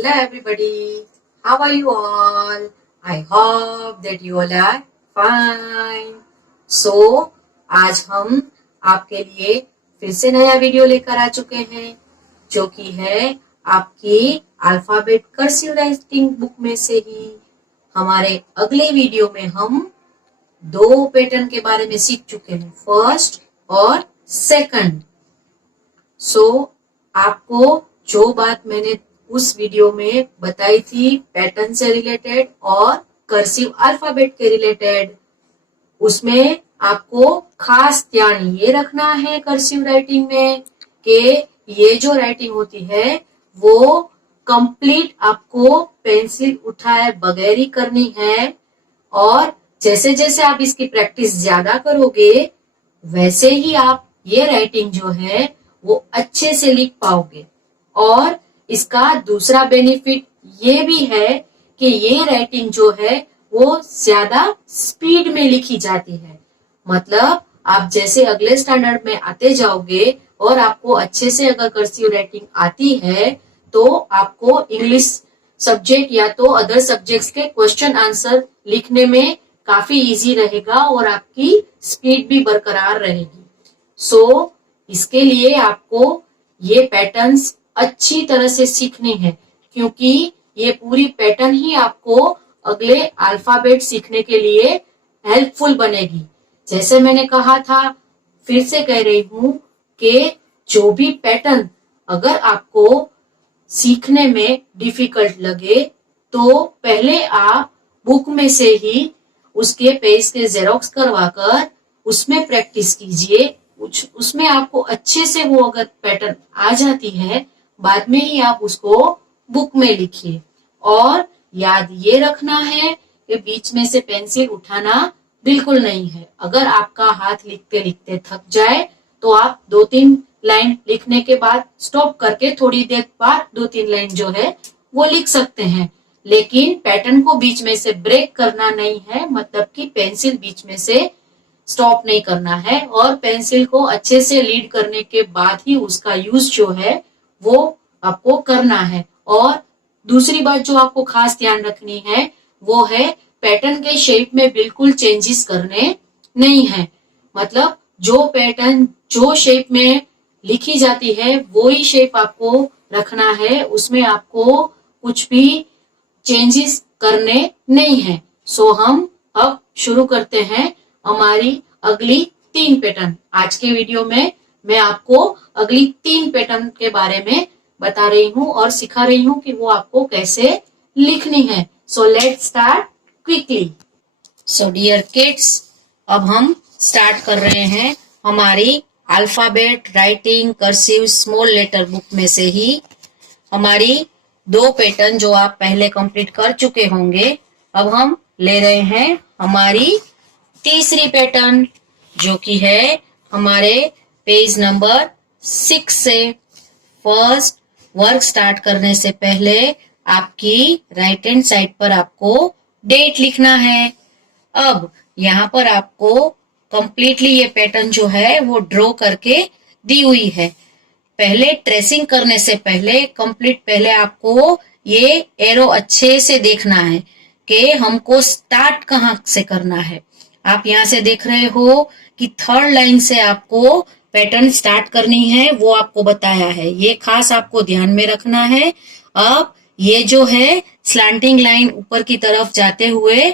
Hello everybody, how are you all? I hope that you all are fine. So, आज हम आपके लिए फिर से नया वीडियो लेकर आ चुके हैं जो कि है आपकी अल्फाबेट कर्सिव राइटिंग बुक में से ही। हमारे अगले वीडियो में हम दो पैटर्न के बारे में सीख चुके हैं, फर्स्ट और सेकंड। सो आपको जो बात मैंने उस वीडियो में बताई थी पैटर्न से रिलेटेड और कर्सिव अल्फाबेट के रिलेटेड, उसमें आपको खास ध्यान ये रखना है कर्सिव राइटिंग में कि ये जो राइटिंग होती है वो कंप्लीट आपको पेंसिल उठाए बगैर ही करनी है। और जैसे जैसे आप इसकी प्रैक्टिस ज्यादा करोगे वैसे ही आप ये राइटिंग जो है वो अच्छे से लिख पाओगे। और इसका दूसरा बेनिफिट ये भी है कि ये राइटिंग जो है वो ज्यादा स्पीड में लिखी जाती है। मतलब आप जैसे अगले स्टैंडर्ड में आते जाओगे और आपको अच्छे से अगर कर्सिव राइटिंग आती है तो आपको इंग्लिश सब्जेक्ट या तो अदर सब्जेक्ट्स के क्वेश्चन आंसर लिखने में काफी इजी रहेगा और आपकी स्पीड भी बरकरार रहेगी। सो इसके लिए आपको ये पैटर्न्स अच्छी तरह से सीखने हैं क्योंकि ये पूरी पैटर्न ही आपको अगले अल्फाबेट सीखने के लिए हेल्पफुल बनेगी। जैसे मैंने कहा था, फिर से कह रही हूं कि जो भी पैटर्न अगर आपको सीखने में डिफिकल्ट लगे तो पहले आप बुक में से ही उसके पेज के जेरोक्स करवाकर उसमें प्रैक्टिस कीजिए। उसमें आपको अच्छे से वो अगर पैटर्न आ जाती है बाद में ही आप उसको बुक में लिखिए। और याद ये रखना है कि बीच में से पेंसिल उठाना बिल्कुल नहीं है। अगर आपका हाथ लिखते लिखते थक जाए तो आप 2-3 लाइन लिखने के बाद स्टॉप करके थोड़ी देर बाद 2-3 लाइन जो है वो लिख सकते हैं, लेकिन पैटर्न को बीच में से ब्रेक करना नहीं है। मतलब कि पेंसिल बीच में से स्टॉप नहीं करना है और पेंसिल को अच्छे से लीड करने के बाद ही उसका यूज जो है वो आपको करना है। और दूसरी बात जो आपको खास ध्यान रखनी है वो है पैटर्न के शेप में बिल्कुल चेंजेस करने नहीं है। मतलब जो पैटर्न जो शेप में लिखी जाती है वो ही शेप आपको रखना है, उसमें आपको कुछ भी चेंजेस करने नहीं है। सो हम अब शुरू करते हैं हमारी अगली 3 पैटर्न। आज के वीडियो में मैं आपको अगली 3 पैटर्न के बारे में बता रही हूँ और सिखा रही हूँ कि वो आपको कैसे लिखनी है। So let's start quickly. So dear kids, अब हम स्टार्ट कर रहे हैं हमारी alphabet writing cursive small letter book में से ही हमारी 2 पैटर्न जो आप पहले कंप्लीट कर चुके होंगे। अब हम ले रहे हैं हमारी तीसरी पैटर्न जो कि है हमारे पेज नंबर 6 से। फर्स्ट वर्क स्टार्ट करने से पहले आपकी राइट हैंड साइड पर आपको डेट लिखना है। अब यहाँ पर आपको कंप्लीटली ये पैटर्न जो है वो ड्रॉ करके दी हुई है। पहले ट्रेसिंग करने से पहले पहले आपको ये एरो अच्छे से देखना है कि हमको स्टार्ट कहाँ से करना है। आप यहाँ से देख रहे हो कि 3rd लाइन से आपको पैटर्न स्टार्ट करनी है, वो आपको बताया है। ये खास आपको ध्यान में रखना है। अब ये जो है स्लैंटिंग लाइन ऊपर की तरफ जाते हुए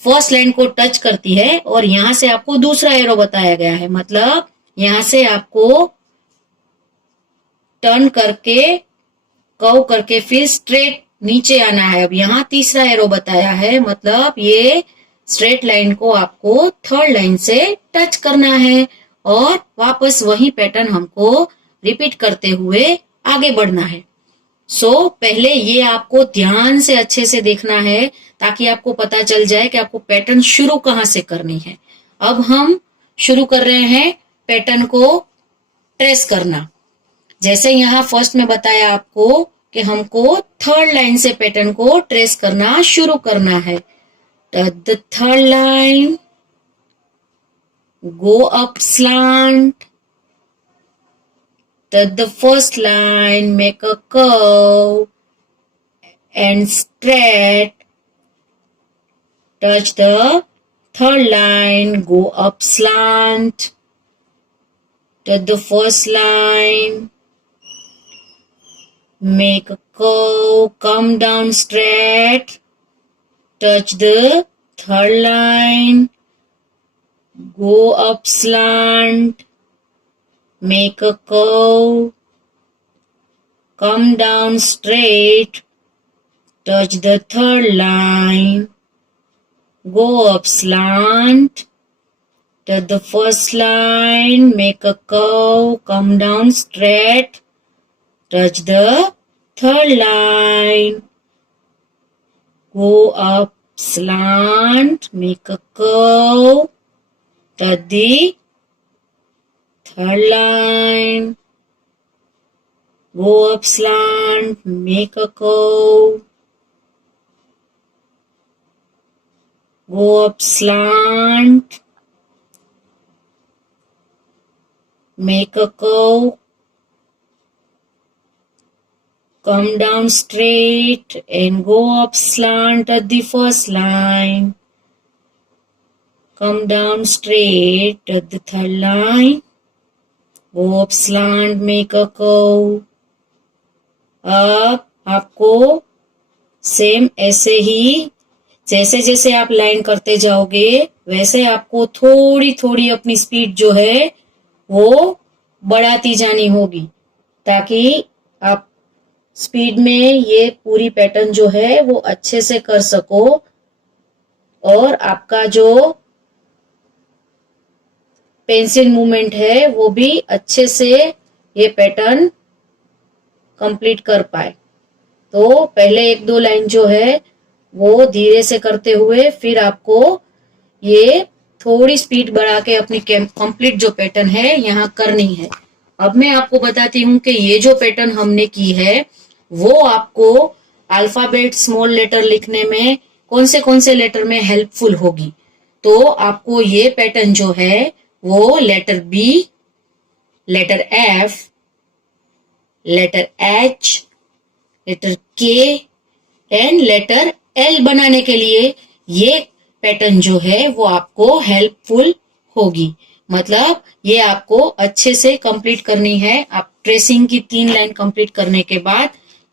फर्स्ट लाइन को टच करती है और यहाँ से आपको दूसरा एरो बताया गया है। मतलब यहाँ से आपको टर्न करके कर्व करके फिर स्ट्रेट नीचे आना है। अब यहाँ तीसरा एरो बताया है, मतलब ये स्ट्रेट लाइन को आपको 3rd लाइन से टच करना है और वापस वही पैटर्न हमको रिपीट करते हुए आगे बढ़ना है। सो पहले ये आपको ध्यान से अच्छे से देखना है ताकि आपको पता चल जाए कि आपको पैटर्न शुरू कहाँ से करनी है। अब हम शुरू कर रहे हैं पैटर्न को ट्रेस करना। जैसे यहाँ फर्स्ट में बताया आपको कि हमको 3rd लाइन से पैटर्न को ट्रेस करना शुरू करना है। The 3rd line, go up slant. The first line, make a curve. and straight. Touch the third line, go up slant. Touch the first line. Make a curve, come down straight. Touch the third line. Go up slant. Make a curve. Come down straight. Touch the third line. Go up slant. Touch the first line. Make a curve. Come down straight. Touch the third line. Go up slant. Make a curve. Touch the third line. Go up slant. Make a curve. Go up slant. Make a curve. Come down straight and go up slant at the first line. Come down straight at the third line. Go up slant, make a curve. अब आपको same ऐसे ही जैसे जैसे आप line करते जाओगे वैसे आपको थोड़ी थोड़ी अपनी स्पीड जो है वो बढ़ाती जानी होगी ताकि आप स्पीड में ये पूरी पैटर्न जो है वो अच्छे से कर सको और आपका जो पेंसिल मूवमेंट है वो भी अच्छे से ये पैटर्न कंप्लीट कर पाए। तो पहले एक दो लाइन जो है वो धीरे से करते हुए फिर आपको ये थोड़ी स्पीड बढ़ा के अपनी कंप्लीट जो पैटर्न है यहाँ करनी है। अब मैं आपको बताती हूँ कि ये जो पैटर्न हमने की है वो आपको अल्फाबेट स्मॉल लेटर लिखने में कौन से लेटर में हेल्पफुल होगी। तो आपको ये पैटर्न जो है वो letter B, letter F, letter H, letter K and letter L बनाने के लिए ये पैटर्न जो है वो आपको हेल्पफुल होगी। मतलब ये आपको अच्छे से कंप्लीट करनी है। आप ट्रेसिंग की 3 लाइन कंप्लीट करने के बाद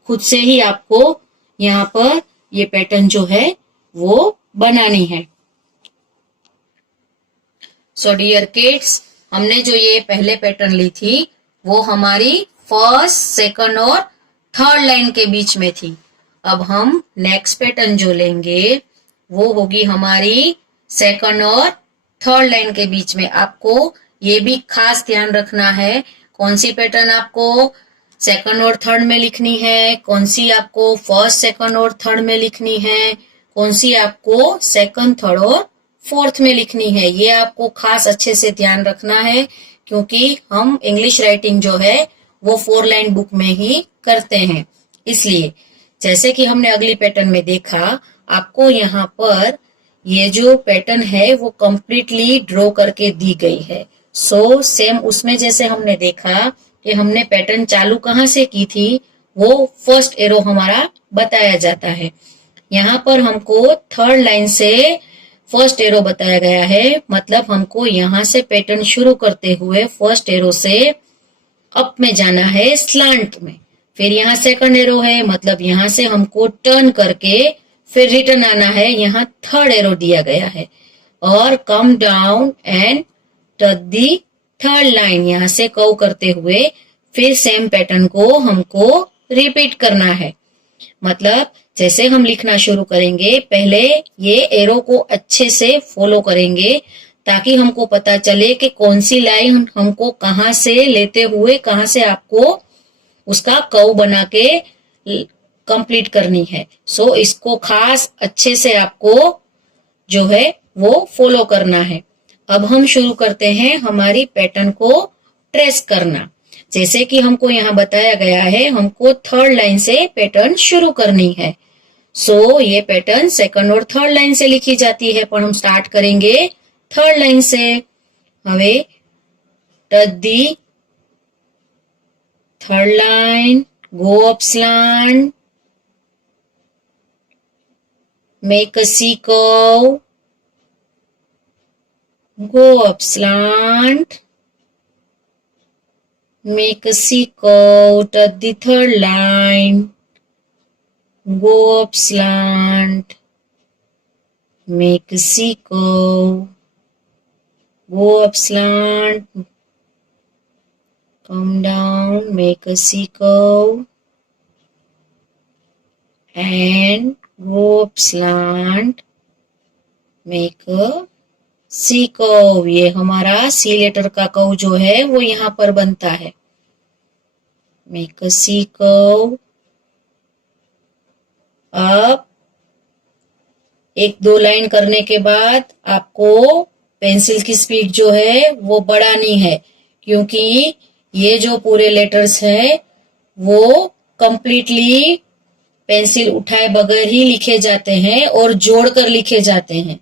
खुद से ही आपको यहाँ पर ये पैटर्न जो है वो बनानी है। सो डियर किड्स, हमने जो ये पहले पैटर्न ली थी वो हमारी फर्स्ट, सेकंड और थर्ड लाइन के बीच में थी। अब हम नेक्स्ट पैटर्न जो लेंगे वो होगी हमारी सेकंड और थर्ड लाइन के बीच में। आपको ये भी खास ध्यान रखना है कौन सी पैटर्न आपको सेकंड और थर्ड में लिखनी है, कौन सी आपको फर्स्ट, सेकंड और थर्ड में लिखनी है, कौन सी आपको सेकंड, थर्ड और फोर्थ में लिखनी है। ये आपको खास अच्छे से ध्यान रखना है क्योंकि हम इंग्लिश राइटिंग जो है वो 4 लाइन बुक में ही करते हैं। इसलिए जैसे कि हमने अगली पैटर्न में देखा, आपको यहाँ पर ये जो पैटर्न है वो कंप्लीटली ड्रॉ करके दी गई है। सो सेम उसमें जैसे हमने देखा कि हमने पैटर्न चालू कहाँ से की थी वो फर्स्ट एरो हमारा बताया जाता है। यहाँ पर हमको थर्ड लाइन से फर्स्ट एरो बताया गया है। मतलब हमको यहाँ से पैटर्न शुरू करते हुए फर्स्ट एरो से अप में जाना है स्लांट में। फिर यहाँ सेकंड एरो है, मतलब यहाँ से हमको टर्न करके फिर रिटर्न आना है। यहाँ थर्ड एरो दिया गया है और come down and touch the third line, यहाँ से कर्व करते हुए फिर सेम पैटर्न को हमको रिपीट करना है। मतलब जैसे हम लिखना शुरू करेंगे पहले ये एरो को अच्छे से फॉलो करेंगे ताकि हमको पता चले कि कौन सी लाइन हमको कहाँ से लेते हुए कहाँ से आपको उसका कर्व बना के कंप्लीट करनी है। सो इसको खास अच्छे से आपको जो है वो फॉलो करना है। अब हम शुरू करते हैं हमारी पैटर्न को ट्रेस करना। जैसे कि हमको यहाँ बताया गया है हमको थर्ड लाइन से पैटर्न शुरू करनी है। सो ये पैटर्न सेकंड और थर्ड लाइन से लिखी जाती है पर हम स्टार्ट करेंगे थर्ड लाइन से। હવે touch the third line, go up slant, make a C curve, go up slant, make a C curve, touch the third line, go up slant, make a C curve, go up slant, come down, make a C curve, and go up slant, make a C curve. ये हमारा C letter का curve जो है वो यहाँ पर बनता है। Make a C curve. अब एक दो लाइन करने के बाद आपको पेंसिल की स्पीड जो है वो बढ़ानी है, क्योंकि ये जो पूरे लेटर्स हैं वो कंप्लीटली पेंसिल उठाए बगैर ही लिखे जाते हैं और जोड़कर लिखे जाते हैं।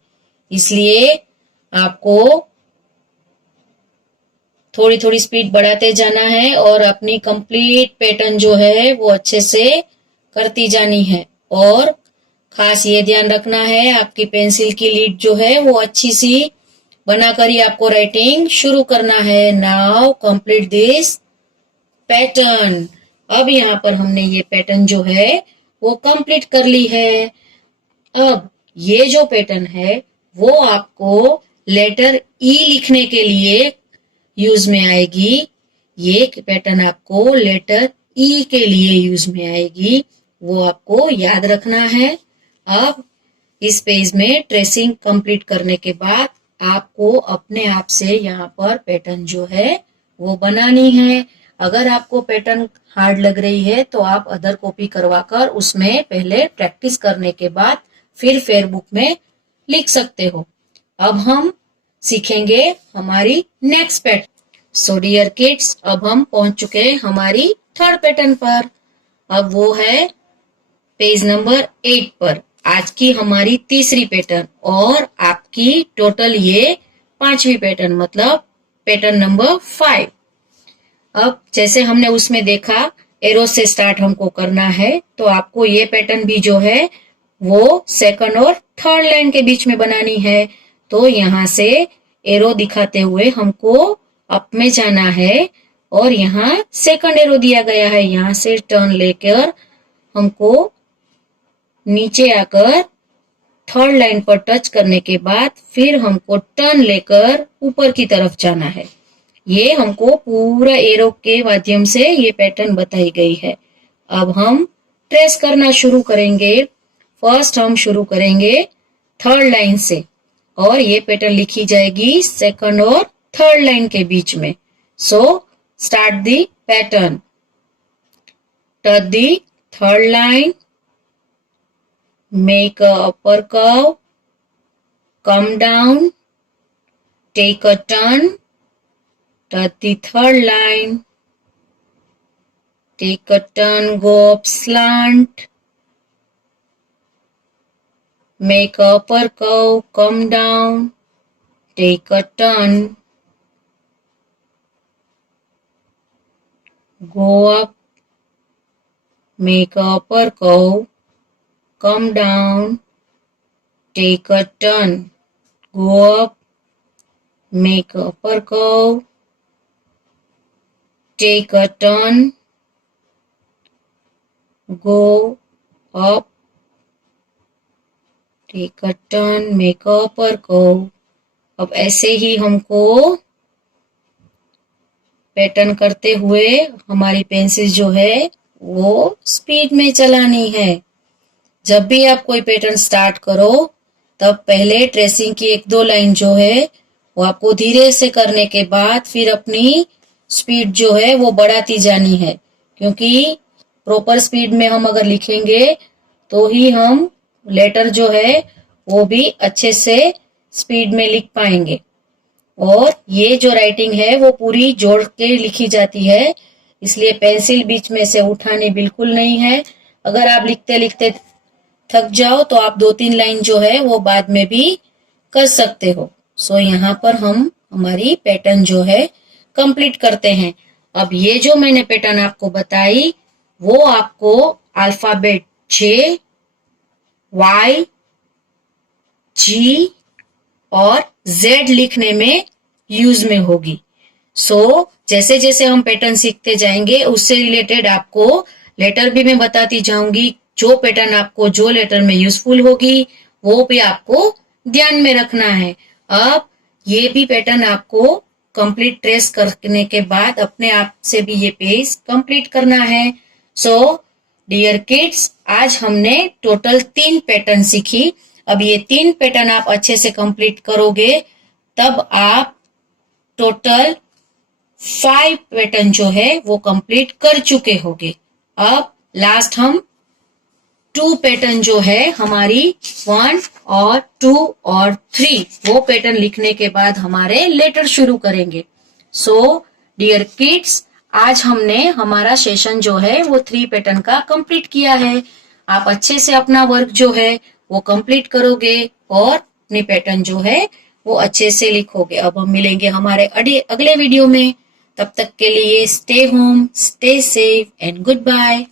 इसलिए आपको थोड़ी थोड़ी स्पीड बढ़ाते जाना है और अपनी कंप्लीट पैटर्न जो है वो अच्छे से करती जानी है। और खास ये ध्यान रखना है आपकी पेंसिल की लीड जो है वो अच्छी सी बनाकर ही आपको राइटिंग शुरू करना है। Now complete this pattern. अब यहाँ पर हमने ये पैटर्न जो है वो कंप्लीट कर ली है। अब ये जो पैटर्न है वो आपको लेटर ई लिखने के लिए यूज में आएगी। ये पैटर्न आपको लेटर ई के लिए यूज में आएगी, वो आपको याद रखना है। अब इस पेज में ट्रेसिंग कंप्लीट करने के बाद आपको अपने आप से यहाँ पर पैटर्न जो है वो बनानी है। अगर आपको पैटर्न हार्ड लग रही है तो आप अदर कॉपी करवाकर उसमें पहले प्रैक्टिस करने के बाद फिर फेयर बुक में लिख सकते हो। अब हम सीखेंगे हमारी next pattern. So dear kids, अब हम पहुंच चुके हैं हमारी थर्ड पैटर्न पर। अब वो है पेज नंबर 8 पर। आज की हमारी तीसरी पैटर्न और आपकी टोटल ये 5वीं पैटर्न, मतलब पैटर्न नंबर 5। अब जैसे हमने उसमें देखा एरो से स्टार्ट हमको करना है, तो आपको ये पैटर्न भी जो है वो सेकंड और थर्ड लाइन के बीच में बनानी है। तो यहाँ से एरो दिखाते हुए हमको अप में जाना है और यहाँ सेकंड एरो दिया गया है। यहाँ से टर्न लेकर हमको नीचे आकर थर्ड लाइन पर टच करने के बाद फिर हमको टर्न लेकर ऊपर की तरफ जाना है। ये हमको पूरा एरो के माध्यम से ये पैटर्न बताई गई है। अब हम ट्रेस करना शुरू करेंगे। फर्स्ट हम शुरू करेंगे थर्ड लाइन से और ये पैटर्न लिखी जाएगी सेकंड और थर्ड लाइन के बीच में। So start the pattern. Touch the third line, make a upper curve, come down, take a turn, touch the third line, take a turn, go up slant, make a upper curve, come down, take a turn, go up, make a upper curve, come down, take a turn, go up, make a upper curve, take a turn, go up, take a turn, make a upper curve। अब ऐसे ही हमको pattern करते हुए हमारी pencil जो है वो speed में चलानी है। जब भी आप कोई पैटर्न स्टार्ट करो तब पहले ट्रेसिंग की एक दो लाइन जो है वो आपको धीरे से करने के बाद फिर अपनी स्पीड जो है वो बढ़ाती जानी है, क्योंकि प्रॉपर स्पीड में हम अगर लिखेंगे तो ही हम लेटर जो है वो भी अच्छे से स्पीड में लिख पाएंगे। और ये जो राइटिंग है वो पूरी जोड़ के लिखी जाती है, इसलिए पेंसिल बीच में से उठानी बिल्कुल नहीं है। अगर आप लिखते लिखते थक जाओ तो आप 2-3 लाइन जो है वो बाद में भी कर सकते हो। सो यहाँ पर हम हमारी पैटर्न जो है कंप्लीट करते हैं। अब ये जो मैंने पैटर्न आपको बताई वो आपको अल्फाबेट J, Y, G और Z लिखने में यूज में होगी। जैसे जैसे हम पैटर्न सीखते जाएंगे उससे रिलेटेड आपको लेटर भी मैं बताती जाऊंगी। जो पैटर्न आपको जो लेटर में यूजफुल होगी वो भी आपको ध्यान में रखना है। अब ये भी पैटर्न आपको कंप्लीट ट्रेस करने के बाद अपने आप से भी ये पेज कंप्लीट करना है। डियर किड्स, आज हमने टोटल 3 पैटर्न सीखी। अब ये 3 पैटर्न आप अच्छे से कंप्लीट करोगे तब आप टोटल 5 पैटर्न जो है वो कंप्लीट कर चुके होगे। अब लास्ट हम 2 पैटर्न जो है हमारी 1 और 2 और 3 वो पैटर्न लिखने के बाद हमारे लेटर शुरू करेंगे। डियर किड्स, आज हमने हमारा सेशन जो है वो 3 पैटर्न का कंप्लीट किया है। आप अच्छे से अपना वर्क जो है वो कंप्लीट करोगे और अपने पैटर्न जो है वो अच्छे से लिखोगे। अब हम मिलेंगे हमारे अगले वीडियो में। तब तक के लिए stay home, stay safe and good bye.